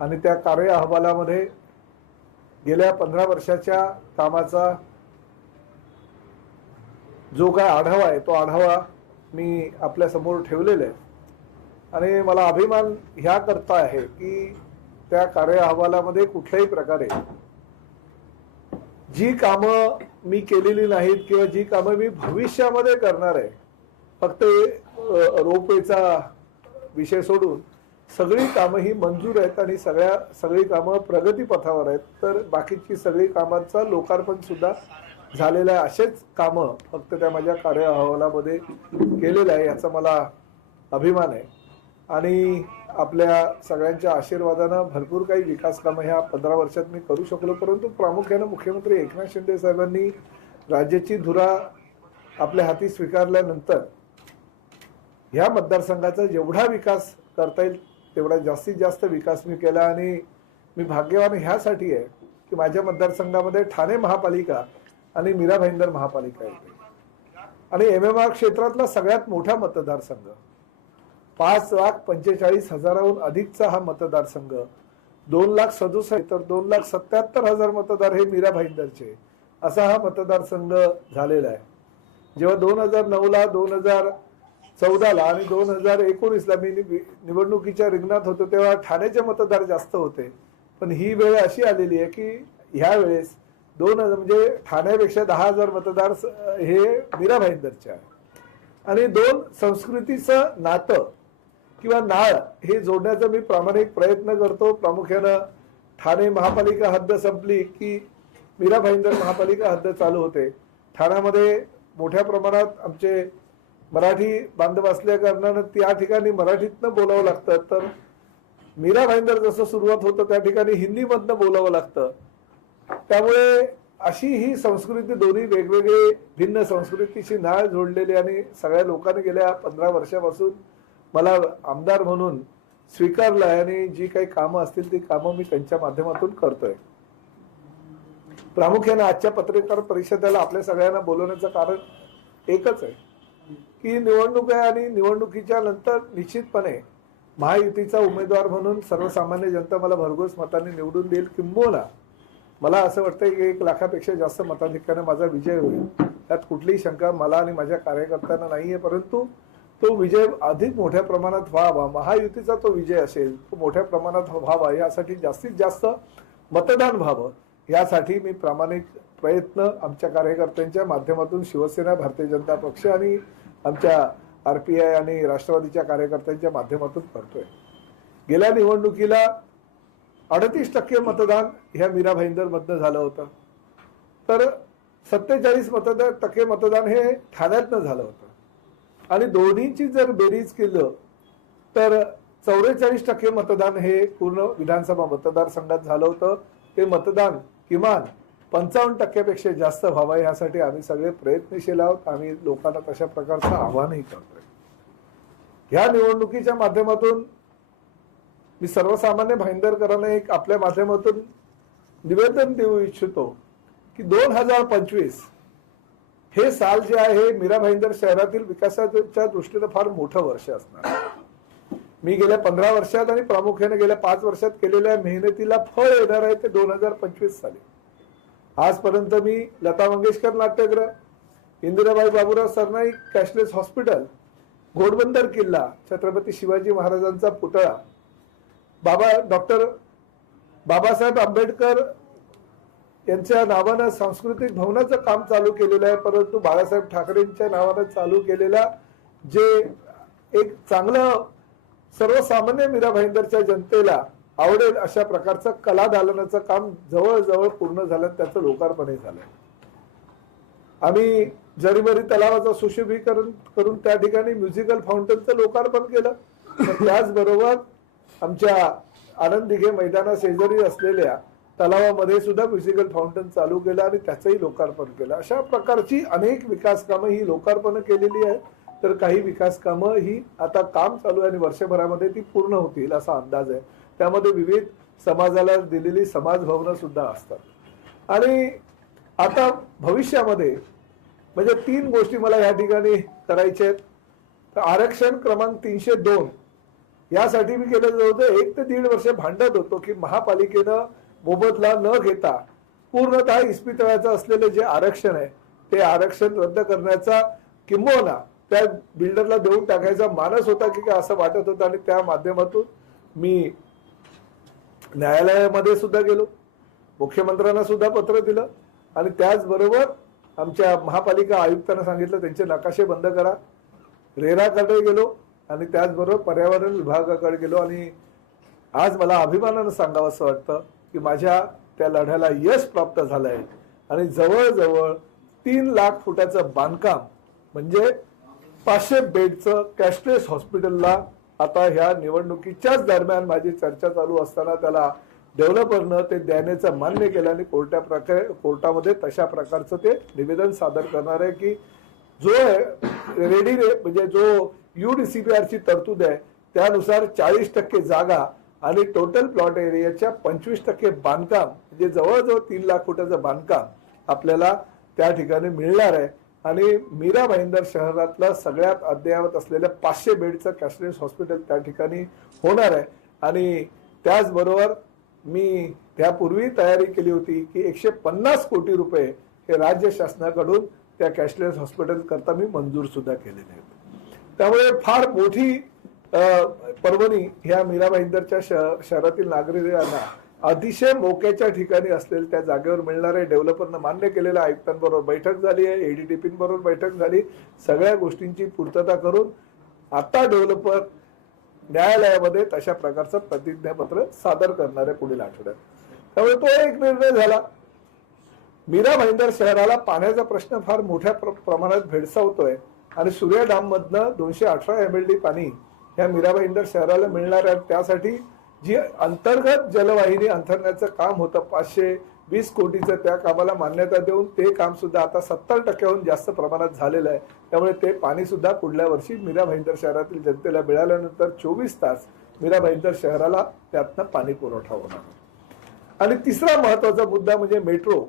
आणि त्या कार्य अहवालामध्ये गेल्या पंधरा वर्षाच्या कामाचा जो काय आढावा आहे तो आढावा मी आपल्यासमोर ठेवलेला आहे. आणि मला अभिमान ह्या करता आहे की त्या कार्य अहवालामध्ये कुठल्याही प्रकारे जी कामं मी केलेली नाहीत किंवा जी कामं मी भविष्यामध्ये करणार आहे फक्त रोपवेचा विषय सोडून सगळी कामं ही मंजूर आहेत आणि सगळ्या सगळी कामं प्रगतीपथावर आहेत. तर बाकीची सगळी कामांचं लोकार्पण सुद्धा झालेलं आहे. असेच कामं फक्त त्या माझ्या कार्य अहवालामध्ये केलेलं आहे याचा मला अभिमान आहे. आणि आपल्या सगळ्यांच्या आशीर्वादानं भरपूर काही विकास कामं ह्या पंधरा वर्षात मी करू शकलो परंतु प्रामुख्यानं मुख्यमंत्री एकनाथ शिंदे साहेबांनी राज्याची धुरा आपल्या हाती स्वीकारल्यानंतर ह्या मतदारसंघाचा जेवढा विकास करता येईल तेवढा जास्तीत जास्त विकास मी केला आणि मी भाग्यवान ह्यासाठी आहे की माझ्या मतदारसंघामध्ये ठाणे महापालिका आणि मीरा भाईंदर महापालिका येते आणि एम एम आर क्षेत्रातला सगळ्यात मोठा मतदारसंघ. पाच लाख पंचेचाळीस हजाराहून अधिकचा हा मतदारसंघ. दोन लाख सदुसष्ट तर दोन लाख सत्याहत्तर हजार मतदार हे मीरा भाईंदरचे. असा हा मतदारसंघ झालेला आहे. जेव्हा दोन हजार नऊला दोन हजार चौदाला आणि दोन हजार एकोणीसला मी नि- निवडणुकीच्या रिंगणात होतो तेव्हा ठाण्याचे मतदार जास्त होते. पण ही वेळ अशी आलेली आहे की ह्या वेळेस दोन हजार म्हणजे ठाण्यापेक्षा दहा हजार मतदार हे मीरा भाईंदरचे आहे आणि दोन संस्कृतीचं नातं किंवा नाळ हे जोडण्याचा मी प्रामाणिक प्रयत्न करतो. प्रामुख्यानं ठाणे महापालिका हद्द संपली की मीरा भाईंदर महापालिका हद्द चालू होते. ठाण्यामध्ये मोठ्या प्रमाणात आमचे मराठी बांधव असल्या कारणानं त्या ठिकाणी मराठीतनं बोलावं लागतं. तर मीरा भाईंदर जसं सुरुवात होतं त्या ठिकाणी हिंदीमधनं बोलावं लागतं. त्यामुळे अशी ही संस्कृती दोन्ही वेगवेगळे भिन्न संस्कृतीशी नाळ जोडलेली आणि सगळ्या लोकांनी गेल्या पंधरा वर्षापासून मला आमदार म्हणून स्वीकारलं आहे आणि जी काही कामं असतील ती कामं मी त्यांच्या माध्यमातून करतोय. प्रामुख्याने आजच्या पत्रकार परिषदेला आपल्या सगळ्यांना बोलवण्याचं कारण एकच आहे. की निवडणूक आहे आणि निवडणुकीच्या नंतर निश्चितपणे महायुतीचा उमेदवार म्हणून सर्वसामान्य जनता मला भरघोस मताने निवडून देईल किंबहुना मला असं वाटतं की एक लाखापेक्षा जास्त मताधिक्याने माझा विजय होईल. त्यात कुठलीही शंका मला आणि माझ्या कार्यकर्त्यांना नाही आहे परंतु तो विजय अधिक मोठ्या प्रमाणात व्हावा महायुतीचा तो विजय असेल तो मोठ्या प्रमाणात व्हावा यासाठी जास्तीत जास्त मतदान व्हावं. यासाठी मी प्रामाणिक प्रयत्न आमच्या कार्यकर्त्यांच्या माध्यमातून शिवसेना भारतीय जनता पक्ष आणि आमच्या आर पी आय आणि राष्ट्रवादीच्या कार्यकर्त्यांच्या माध्यमातून करतोय. गेल्या निवडणुकीला अडतीस टक्के मतदान ह्या मीरा भाईंदरमधनं झालं होतं. तर सत्तेचाळीस मतदान टक्के मतदान हे ठाण्यातनं झालं होतं. आणि दोन्हीची जर बेरीज केलं तर चौवेचाळीस टक्के मतदान हे पूर्ण विधानसभा मतदारसंघात झालं होतं. ते मतदान किमान पंचावन्न टक्क्यापेक्षा जास्त व्हावं यासाठी आम्ही सगळे प्रयत्नशील आहोत. आम्ही लोकांना तशा प्रकारचं आव्हानही करतोय. ह्या निवडणुकीच्या माध्यमातून मी सर्वसामान्य भाईंदरकरांना एक आपल्या माध्यमातून निवेदन देऊ इच्छितो की दोन हजार पंचवीस हे साल जे आहे मीरा भाईंदर शहरातील विकासाच्या दृष्टीनं फार मोठं वर्ष असणार मी गेल्या पंधरा वर्षात आणि प्रामुख्याने गेल्या पाच वर्षात केलेल्या मेहनतीला फळ येणार आहे ते दोन हजार पंचवीस साली. आजपर्यंत मी लता मंगेशकर नाट्यगृह इंदिराबाई बाबूराव सरनाईक कॅशलेस हॉस्पिटल घोडबंदर किल्ला छत्रपती शिवाजी महाराजांचा पुतळा बाबा डॉक्टर बाबासाहेब आंबेडकर यांच्या नावानं सांस्कृतिक भवनाचं काम चालू केलेलं आहे परंतु बाळासाहेब ठाकरेंच्या नावानं चालू केलेला जे एक चांगलं सर्वसामान्य मीरा भाईंदरच्या जनतेला आवडेल अशा प्रकारचं कला दालनाचं काम जवळजवळ पूर्ण झालं त्याचं लोकार्पणही झालंय आम्ही जरीमरी तलावाचं सुशोभीकरण करून त्या ठिकाणी म्युझिकल फाउंटनचं लोकार्पण केलं. त्याचबरोबर आमच्या आनंद दिघे मैदाना शेजारी असलेल्या तलावामध्ये सुद्धा म्युझिकल फाउंटन चालू केलं आणि त्याचंही लोकार्पण केलं. अशा प्रकारची अनेक विकास कामं ही लोकार्पण केलेली आहेत. तर काही विकास कामं ही आता काम चालू आहे आणि वर्षभरामध्ये ती पूर्ण होतील असा अंदाज आहे. त्यामध्ये विविध समाजाला दिलेली समाज भवनं सुद्धा असतात. आणि आता भविष्यामध्ये म्हणजे तीन गोष्टी मला या ठिकाणी करायच्या आहेत. तर आरक्षण क्रमांक तीनशे दोन यासाठी मी केलं होतं एक ते दीड वर्ष भांडत होतो की महापालिकेनं मोबदला न घेता पूर्णतः इस्पितळाचं असलेलं जे आरक्षण आहे ते आरक्षण रद्द करण्याचा किंबहुना त्या बिल्डरला देऊन टाकायचा मानस होता की काय असं वाटत होतं आणि त्या माध्यमातून मी न्यायालयामध्ये सुद्धा गेलो. मुख्यमंत्र्यांना सुद्धा पत्र दिलं. आणि त्याचबरोबर आमच्या महापालिका आयुक्तांना सांगितलं त्यांचे नकाशे बंद करा. रेराकडे गेलो आणि त्याचबरोबर पर्यावरण विभागाकडे गेलो. आणि आज मला अभिमानानं सांगावं असं वाटतं की माझ्या त्या लढ्याला यश प्राप्त झालं आहे आणि जवळजवळ तीन लाख फुटाचं बांधकाम म्हणजे पाचशे बेडचं कॅशलेस हॉस्पिटलला आता ह्या निवडणुकीच्याच दरम्यान माझी चर्चा चालू असताना त्याला डेव्हलपरनं ते देण्याचं मान्य केलं आणि कोर्टा प्रकार कोर्टामध्ये तशा प्रकारचं ते निवेदन सादर करणार आहे की जो रेडी रे म्हणजे जो यू डी सी पी आरची तरतूद आहे त्यानुसार चाळीस टक्के जागा आणि टोटल प्लॉट एरियाच्या पंचवीस टक्के बांधकाम म्हणजे जवळजवळ तीन लाख फुटाचं बांधकाम आपल्याला त्या ठिकाणी मिळणार आहे. आणि मीरा भाईंदर शहरातलं सगळ्यात अद्ययावत असलेल्या पाचशे बेडचं कॅशलेस हॉस्पिटल त्या ठिकाणी होणार आहे. आणि त्याचबरोबर मी त्यापूर्वी तयारी केली होती की एकशे पन्नास कोटी रुपये हे राज्य शासनाकडून त्या कॅशलेस हॉस्पिटल करता मी मंजूर सुद्धा केलेले आहेत. त्यामुळे फार मोठी परभणी पर्वणी ह्या मीरा भाईंदरच्या शहरातील नागरिकांना अतिशय मोक्याच्या ठिकाणी असलेल्या त्या जागेवर मिळणारे डेव्हलपरनं मान्य केलेल्या आयुक्तांबरोबर बैठक झाली आहे एडीडीपींबरोबर बैठक झाली. सगळ्या गोष्टींची पूर्तता करून आता डेव्हलपर न्यायालयामध्ये तशा प्रकारचं प्रतिज्ञापत्र सादर करणार आहे पुढील आठवड्यात. त्यामुळे तो एक निर्णय झाला. मीरा भाईंदर शहराला पाण्याचा प्रश्न फार मोठ्या प्र- प्रमाणात भेडसावतोय आणि सूर्या डॅममधनं दोनशे अठरा एम एल डी पाणी ह्या मीरा भाईंदर शहराला मिळणार आहे त्यासाठी जी अंतर्गत जलवाहिनी अंथरण्याचं काम होतं पाचशे वीस कोटीचं त्या कामाला मान्यता देऊन ते काम सुद्धा आता सत्तर टक्क्याहून जास्त प्रमाणात झालेलं आहे. त्यामुळे ते पाणी सुद्धा पुढल्या वर्षी मीरा भाईंदर शहरातील जनतेला मिळाल्यानंतर चोवीस तास मीरा भाईंदर शहराला त्यातनं पाणी पुरवठा होणार. आणि तिसरा महत्त्वाचा मुद्दा म्हणजे मेट्रो.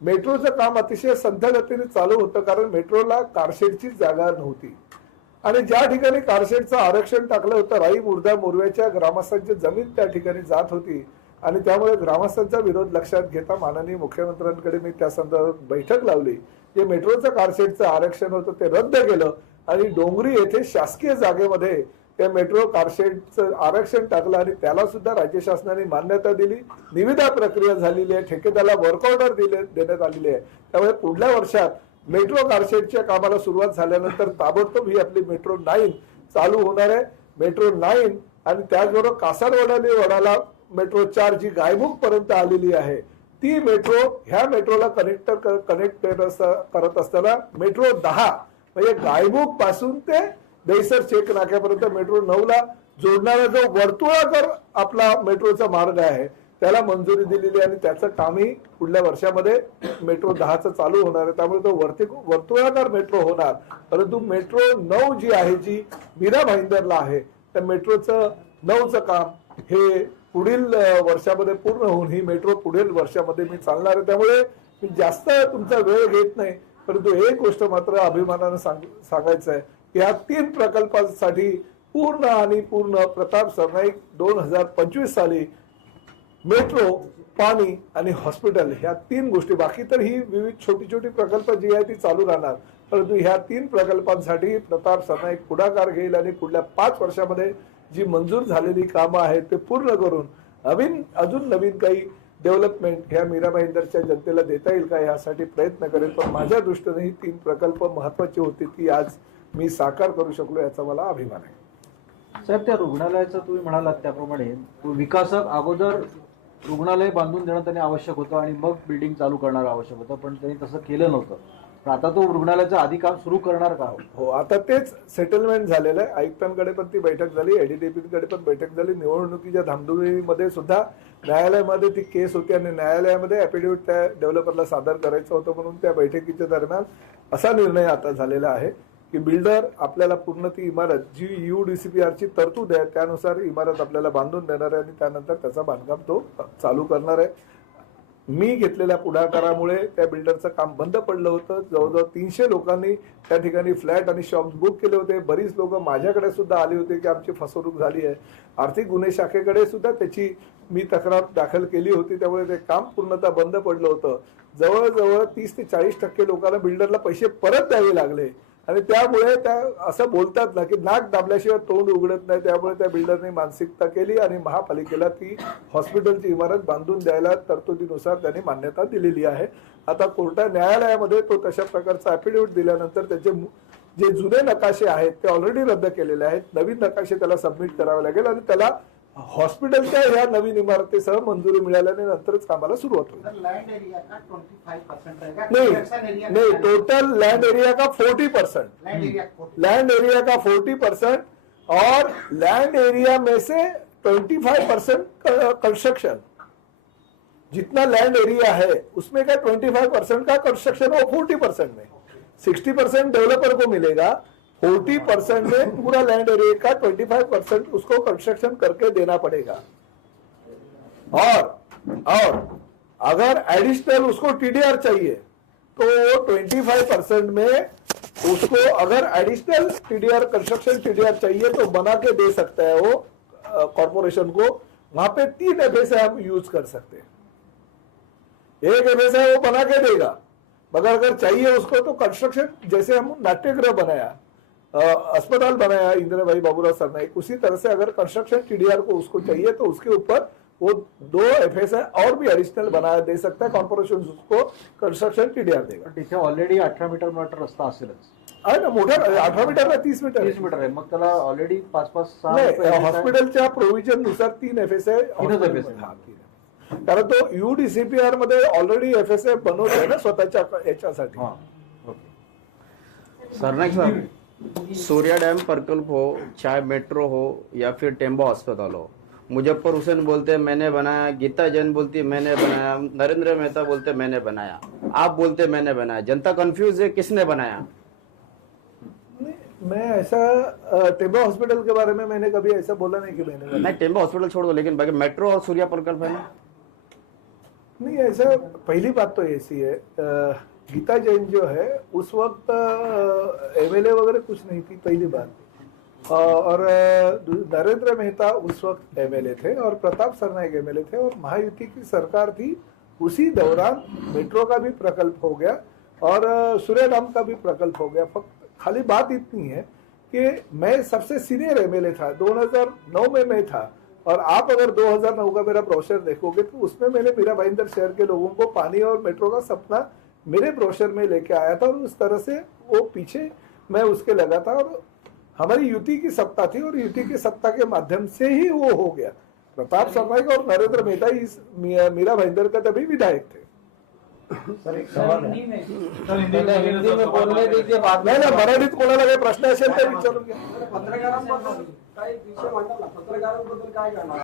मेट्रोचं काम अतिशय संथ गतीने चालू होतं कारण मेट्रोला कारशेडची जागा नव्हती. आणि ज्या ठिकाणी कारशेडचं आरक्षण टाकलं होतं राई मुर्दा मोरव्याच्या ग्रामस्थांची जमीन त्या ठिकाणी जात होती. आणि त्यामुळे ग्रामस्थांचा विरोध लक्षात घेता माननीय मुख्यमंत्र्यांकडे मी त्या संदर्भात बैठक लावली. जे मेट्रोचं कारशेडचं आरक्षण होतं ते रद्द केलं. आणि डोंगरी येथे शासकीय जागेमध्ये त्या मेट्रो कारशेडचं आरक्षण टाकलं आणि त्याला सुद्धा राज्य शासनाने मान्यता दिली. निविदा प्रक्रिया झालेली आहे. ठेकेदाराला वर्क ऑर्डर दिले देण्यात आलेली आहे. त्यामुळे पुढल्या वर्षात मेट्रो कारशेडच्या कामाला सुरुवात झाल्यानंतर ताबडतोब ही आपली मेट्रो नाईन चालू होणार आहे. मेट्रो नाईन आणि त्याचबरोबर कासारवाडाने वडाला मेट्रो चार जी गायमुख पर्यंत आलेली आहे. ती मेट्रो ह्या मेट्रोला कनेक्टर कनेक्ट करत असताना मेट्रो दहा म्हणजे गायमुखपासून ते दहिसर चेक नाक्यापर्यंत मेट्रो नऊला जोडणारा जो वर्तुळाकर आपला मेट्रोचा मार्ग आहे. त्याला मंजुरी दिलेली आणि त्याचं कामही पुढल्या वर्षामध्ये मेट्रो दहाचं चालू होणार आहे. त्यामुळे तो वर्ती वर्तुळाकार मेट्रो होणार. परंतु मेट्रो नऊ जी आहे जी मीरा भाईंदरला आहे. त्या मेट्रोचं नऊचं काम हे पुढील वर्षामध्ये पूर्ण होऊन ही मेट्रो पुढील वर्षामध्ये मी चालणार आहे. त्यामुळे मी जास्त तुमचा वेळ घेत नाही. परंतु एक गोष्ट मात्र अभिमानानं सांग सांगायचं आहे की या तीन प्रकल्पांसाठी पूर्ण आणि पूर्ण प्रताप सरनाईक दोन हजार पंचवीस साली मेट्रो पाणी आणि हॉस्पिटल ह्या तीन गोष्टी. बाकी तर ही विविध छोटी छोटी प्रकल्प जी आहे ती चालू राहणार. परंतु ह्या तीन प्रकल्पांसाठी प्रताप सरनाईक पुढाकार घेईल आणि पुढल्या पाच वर्षामध्ये जी मंजूर झालेली कामं आहेत ते पूर्ण करून नवीन अजून नवीन काही डेव्हलपमेंट ह्या मीरा भाईंदरच्या जनतेला देता येईल का यासाठी प्रयत्न करेल. पण माझ्या दृष्टीने ही तीन प्रकल्प महत्वाची होती ती आज मी साकार करू शकलो याचा मला अभिमान आहे. साहेब त्या रुग्णालयाचं तुम्ही म्हणालात त्याप्रमाणे विकासक अगोदर रुग्णालय बांधून देणं त्यांनी आवश्यक होतं आणि मग बिल्डिंग चालू करणं आवश्यक होतं पण त्यांनी तसं केलं नव्हतं. पण आता तो रुग्णालयाचं आधी काम सुरू करणार का? हो आता तेच सेटलमेंट झालेलं आहे. आयुक्तांकडे पण ती बैठक झाली एडीडीपीकडे पण बैठक झाली. निवडणुकीच्या धामधुमीमध्ये सुद्धा न्यायालयामध्ये ती केस होती आणि न्यायालयामध्ये ॲफिडेव्हिट त्या डेव्हलपरला सादर करायचं होतं म्हणून त्या बैठकीच्या दरम्यान असा निर्णय आता झालेला आहे. की बिल्डर आपल्याला पूर्ण ती इमारत जी यू डी सी पी आरची तरतूद आहे त्यानुसार इमारत आपल्याला बांधून देणार आहे आणि त्यानंतर त्याचा बांधकाम तो चालू करणार आहे. मी घेतलेल्या पुढाकारामुळे त्या बिल्डरचं काम बंद पडलं होतं. जवळजवळ तीनशे लोकांनी त्या ठिकाणी फ्लॅट आणि शॉप्स बुक केले होते. बरीच लोक माझ्याकडे सुद्धा आली होती की आमची फसवणूक झाली आहे. आर्थिक गुन्हे शाखेकडे सुद्धा त्याची मी तक्रार दाखल केली होती. त्यामुळे ते काम पूर्णतः बंद पडलं होतं. जवळजवळ तीस ते चाळीस टक्के लोकांना बिल्डरला पैसे परत द्यावे लागले. आणि त्यामुळे त्या असं बोलतात ना की नाक दाबल्याशिवाय तोंड उघडत नाही त्यामुळे त्या बिल्डरने मानसिकता केली आणि महापालिकेला ती हॉस्पिटलची इमारत बांधून द्यायला तरतुदीनुसार त्यांनी मान्यता दिलेली आहे. आता कोर्टा न्यायालयामध्ये तो तशा प्रकारचा अॅफिडेव्हिट दिल्यानंतर त्याचे मु- जे जुने नकाशे आहेत ते ऑलरेडी रद्द केलेले आहेत. नवीन नकाशे त्याला सबमिट करावे लागेल आणि त्याला हॉस्पिटलच्या या नवीन इमारतीसह मंजुरी मिळाल्याने नंतरच कामाला सुरुवात होईल. सर लैंड एरिया का 25 परसेंट रहेगा नहीं टोटल लैंड एरिया का फोर्टी परसेंट लैंड एरिया को लैंड एरिया का फोर्टी परसेंट और लैंड एरिया में से ट्वेंटी फाइव परसेंट कंस्ट्रक्शन जितना लैंड एरिया है उसमें का ट्वेंटी फाइव परसेंट का कंस्ट्रक्शन और फोर्टी परसेंट में. सिक्सटी परसेंट डेवलपर को मिलेगा फोर्टी परसेंट में पूरा लैंड एरिया का ट्वेंटी फाइव परसेंट उसको कंस्ट्रक्शन करके देना पड़ेगा। और और अगर एडिशनल उसको टीडीआर चाहिए तो ट्वेंटी फाइव परसेंट में उसको अगर एडिशनल टीडीआर कंस्ट्रक्शन टीडीआर चाहिए तो बना के दे सकता है वो कॉरपोरेशन को। वहाँ पे तीन एफ़ हम यूज़ कर सकते हैं। एक एफ़ एस वो बना के देगा। मगर अगर चाहिए उसको तो कंस्ट्रक्शन जैसे हम नाट्यगृह बनाया अस्पताल बनाया इंदिरा भाई बाबूराव सरनाइक उसी तरह से अगर कंस्ट्रक्शन टीडीआर को उसको चाहिए तो उसके ऊपर वो दो एफ और भी एडिशनल बना दे सकता है कॉर्पोरेशन उसको कंस्ट्रक्शन टीडीआर देगा तिथे ऑलरेडी अठरा मीटर मीटर रस्ता असेलच आहे ना मोठा अठरा मीटरला तीस मीटर तीस आहे. मीटर आहे मग त्याला ऑलरेडी पाच पाच सहा नाही आहे. हॉस्पिटलच्या प्रोव्हिजननुसार तीन एफ एस आहे आहे. कारण तो युडीसीपीआरमध्ये ऑलरेडी एफ एस बनवतोय ना स्वतःच्या याच्यासाठी हा सरनाईक साहब सूर्या डैम प्रकल्प हो चाहे मेट्रो हो या फिर टेम्बो अस्पताल हो। मुजफ्फर हुसैन बोलते हैं मैंने बनाया। गीता जैन बोलती मैंने बनाया। नरेंद्र मेहता बोलते मैंने बनाया। आप बोलते मैंने बनाया। जनता कंफ्यूज है किसने बनाया? मैं ऐसा टेबा हॉस्पिटल के बारे में मैंने कभी ऐसा बोला नहीं कि मैंने बनाया। नहीं टेम्बो हॉस्पिटल छोड़ दो लेकिन बाकी मेट्रो और सूर्या प्रकल्प है ना नहीं ऐसा पहली बात तो ऐसी है अ, गीता जैन जो है उस वक्त एमएलए वगैरह कुछ नहीं थी पहली बात और नरेंद्र मेहता उस वक्त एम थे और प्रताप सरनाइक एम थे और महायुति की सरकार थी। उसी दौरान मेट्रो का भी प्रकल्प हो गया और अ, सूर्यधाम का भी प्रकल्प हो गया। फक्त खाली बात इतनी है कि मैं सबसे सीनियर एम था 2009 में मैं था और आप अगर 2009 का मेरा ब्रोशर देखोगे तो उसमें मैंने मीरा भाईंदर शहर के लोगों को पानी और मेट्रो का सपना मेरे ब्रोशर में लेके आया था और उस तरह से वो पीछे मैं उसके लगा था और हमारी युति की सत्ता थी और युति की सत्ता के माध्यम से ही वो हो गया। प्रताप सरनाइक और नरेंद्र मेहता इस मीरा भाईंदर का तभी विधायक थे। हिंदी में। बोलने दीजिए बाद नाही मराठीत कोणाला काही प्रश्न असेल तर विचारून घ्या पत्रकारांबद्दल काही विषय मांडला पत्रकारांबद्दल काय करणार